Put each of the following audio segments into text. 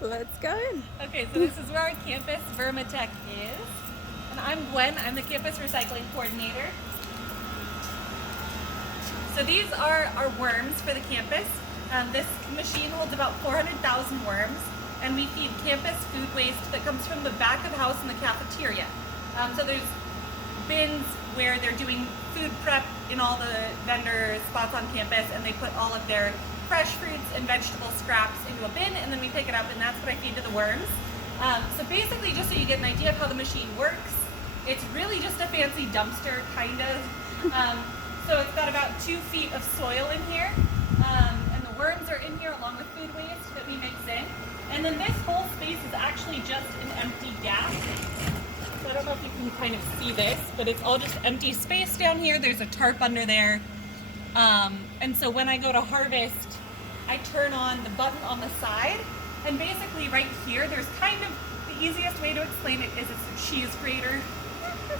Let's go in. Okay, so this is where our campus Vermitech is. And I'm Gwen, I'm the campus recycling coordinator. So these are our worms for the campus. This machine holds about 400,000 worms, and we feed campus food waste that comes from the back of the house in the cafeteria. So there's bins where they're doing food prep in all the vendor spots on campus, and they put all of their fresh fruits and vegetable scraps into a bin, and then we pick it up, and that's what I feed to the worms. So basically, just so you get an idea of how the machine works, it's really just a fancy dumpster, kind of. So it's got about 2 feet of soil in here, and the worms are in here along with food waste that we mix in. And then this whole space is actually just an empty gap. So I don't know if you can kind of see this, but it's all just empty space down here. There's a tarp under there. And so when I go to harvest, I turn on the button on the side, and basically right here, there's kind of, the easiest way to explain it is it's a cheese grater.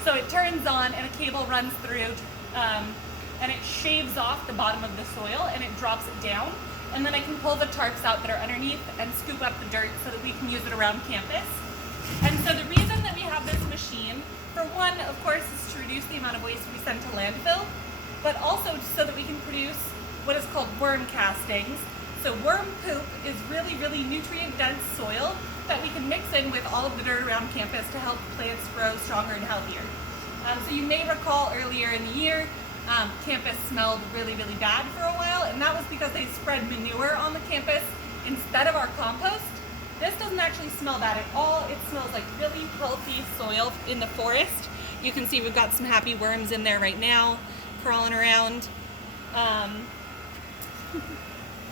So it turns on and a cable runs through, and it shaves off the bottom of the soil and it drops it down. And then I can pull the tarps out that are underneath and scoop up the dirt so that we can use it around campus. And so the reason that we have this machine, for one, of course, is to reduce the amount of waste we send to landfill, but also so that we can produce what is called worm castings. So worm poop is really, really nutrient-dense soil that we can mix in with all of the dirt around campus to help plants grow stronger and healthier. So you may recall earlier in the year, campus smelled really, really bad for a while, and that was because they spread manure on the campus instead of our compost. This doesn't actually smell bad at all. It smells like really healthy soil in the forest. You can see we've got some happy worms in there right now, crawling around.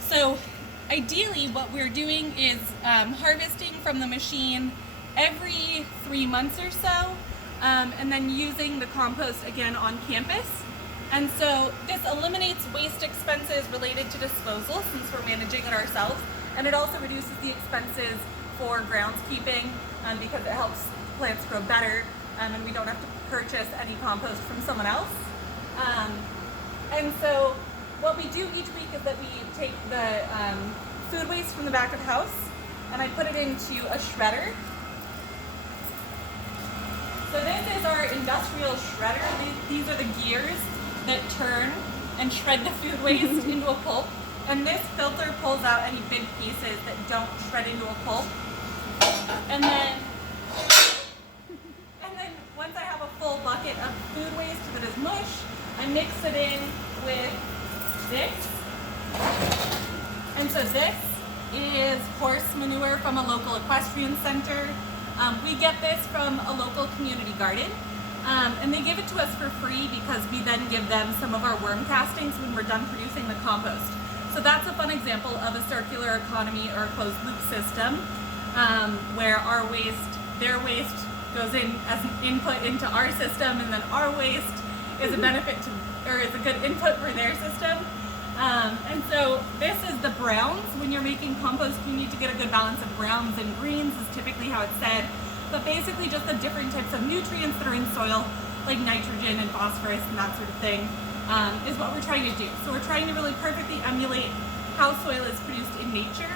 So ideally what we're doing is harvesting from the machine every 3 months or so, and then using the compost again on campus. And so this eliminates waste expenses related to disposal since we're managing it ourselves, and it also reduces the expenses for groundskeeping because it helps plants grow better, and we don't have to purchase any compost from someone else. And so what we do each week is that we take the food waste from the back of the house and I put it into a shredder. So this is our industrial shredder. These are the gears that turn and shred the food waste into a pulp. And this filter pulls out any big pieces that don't shred into a pulp. And then once I have a full bucket of food waste that is mush, I mix it in with this. And so this is horse manure from a local equestrian center. We get this from a local community garden. And they give it to us for free because we then give them some of our worm castings when we're done producing the compost. So that's a fun example of a circular economy or a closed loop system where our waste, their waste goes in as an input into our system, and then our waste is a benefit to, or is a good input for their system. And so this is the browns. When you're making compost, you need to get a good balance of browns and greens is typically how it's said. But basically just the different types of nutrients that are in soil, like nitrogen and phosphorus and that sort of thing, is what we're trying to do. So we're trying to really perfectly emulate how soil is produced in nature.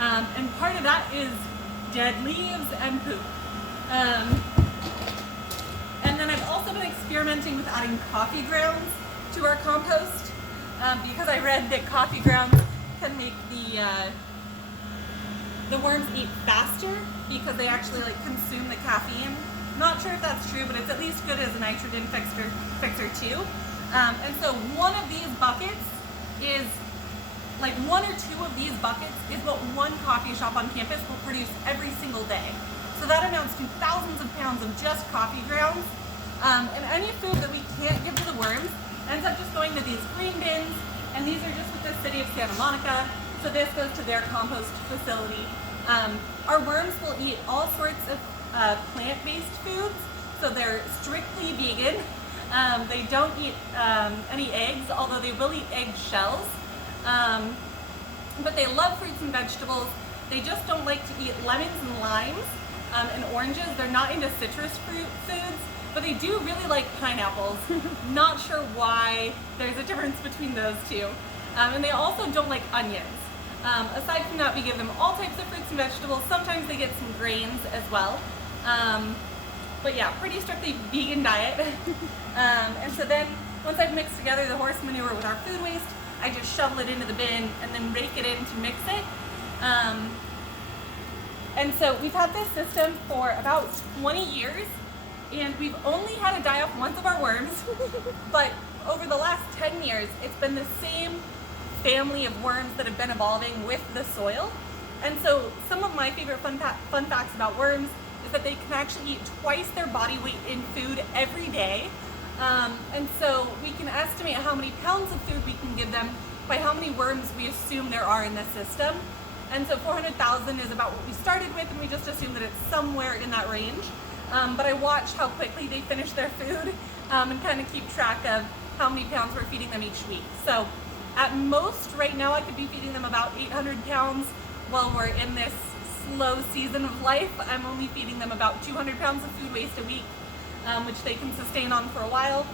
And part of that is dead leaves and poop. And then I've also been experimenting with adding coffee grounds to our compost because I read that coffee grounds can make the worms eat faster because they actually consume the caffeine. Not sure if that's true, but it's at least good as a nitrogen fixer too. And so one of these buckets is, 1 or 2 of these buckets is what one coffee shop on campus will produce every single day. So that amounts to thousands of pounds of just coffee grounds. And any food that we can't give to the worms ends up just going to these green bins, and these are just with the city of Santa Monica. So this goes to their compost facility. Our worms will eat all sorts of plant-based foods, so they're strictly vegan. They don't eat any eggs, although they will eat egg shells. But they love fruits and vegetables. They just don't like to eat lemons and limes and oranges. They're not into citrus fruit foods, but they do really like pineapples. Not sure why there's a difference between those two. And they also don't like onions. Aside from that, we give them all types of fruits and vegetables. Sometimes they get some grains as well. But yeah, pretty strictly vegan diet. And so then once I've mixed together the horse manure with our food waste, I just shovel it into the bin and then rake it in to mix it. And so we've had this system for about 20 years, and we've only had to die off once of our worms, but over the last 10 years, it's been the same family of worms that have been evolving with the soil. And so some of my favorite fun facts about worms is that they can actually eat twice their body weight in food every day. And so we can estimate how many pounds of food we can give them by how many worms we assume there are in the system. And so 400,000 is about what we started with, and we just assume that it's somewhere in that range. But I watch how quickly they finish their food and kind of keep track of how many pounds we're feeding them each week. So at most, right now, I could be feeding them about 800 pounds. While we're in this slow season of life, I'm only feeding them about 200 pounds of food waste a week, which they can sustain on for a while.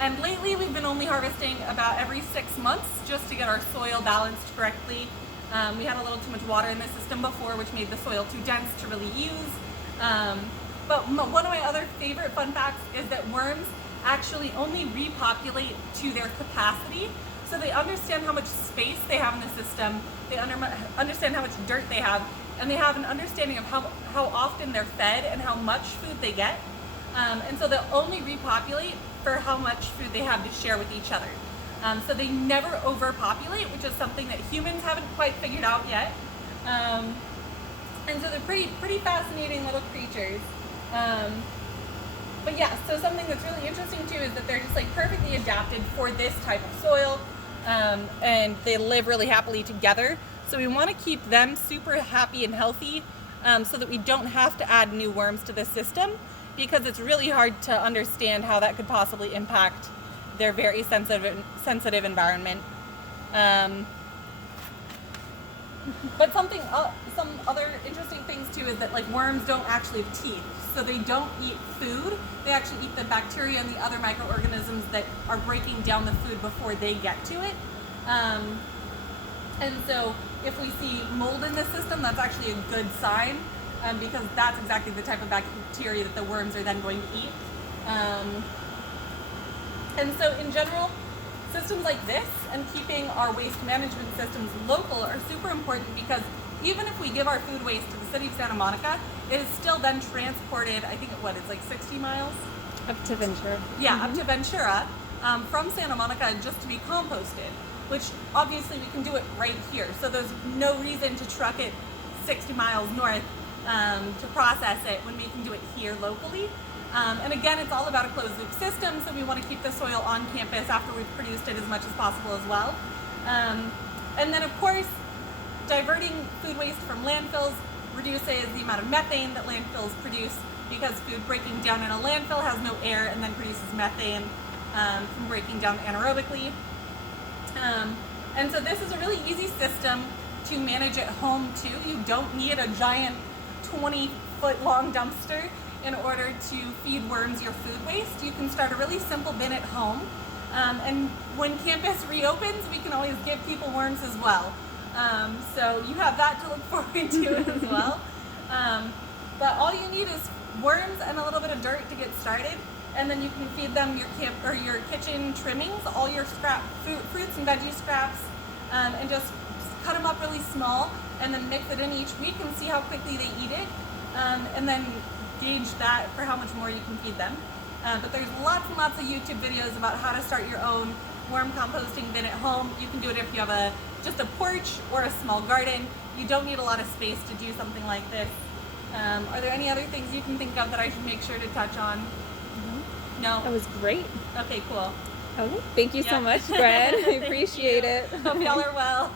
And lately, we've been only harvesting about every 6 months just to get our soil balanced correctly. We had a little too much water in the system before, which made the soil too dense to really use. But one of my other favorite fun facts is that worms actually only repopulate to their capacity. So they understand how much space they have in the system, they understand how much dirt they have, and they have an understanding of how often they're fed and how much food they get. And so they'll only repopulate for how much food they have to share with each other. So they never overpopulate, which is something that humans haven't quite figured out yet. And so they're pretty fascinating little creatures. But yeah, so something that's really interesting too is that they're just like perfectly adapted for this type of soil, and they live really happily together. So we want to keep them super happy and healthy, so that we don't have to add new worms to the system, because it's really hard to understand how that could possibly impact their very sensitive environment. But some other interesting things too is that like worms don't actually have teeth, so they don't eat food. They actually eat the bacteria and the other microorganisms that are breaking down the food before they get to it. And so if we see mold in the system, that's actually a good sign, because that's exactly the type of bacteria that the worms are then going to eat. And so in general, systems like this and keeping our waste management systems local are super important, because even if we give our food waste to the city of Santa Monica, it is still then transported, I think it's like 60 miles? Up to Ventura. Yeah, up to Ventura from Santa Monica just to be composted, which obviously we can do it right here. So there's no reason to truck it 60 miles north to process it when we can do it here locally. And again, it's all about a closed loop system, so we want to keep the soil on campus after we've produced it as much as possible as well. And then of course, diverting food waste from landfills reduces the amount of methane that landfills produce, because food breaking down in a landfill has no air and then produces methane from breaking down anaerobically. And so this is a really easy system to manage at home too. You don't need a giant 20-foot long dumpster in order to feed worms your food waste. You can start a really simple bin at home. And when campus reopens, we can always give people worms as well. So you have that to look forward to as well. But all you need is worms and a little bit of dirt to get started, and then you can feed them your kitchen trimmings, all your fruits and veggie scraps, and just cut them up really small, and then mix it in each week and see how quickly they eat it, and then gauge that for how much more you can feed them. But there's lots and lots of YouTube videos about how to start your own worm composting bin at home. You can do it if you have just a porch or a small garden. You don't need a lot of space to do something like this. Are there any other things you can think of that I should make sure to touch on? Mm-hmm. No? That was great. Okay, cool. Okay, thank you so much, Fred. I appreciate it. Hope y'all are well.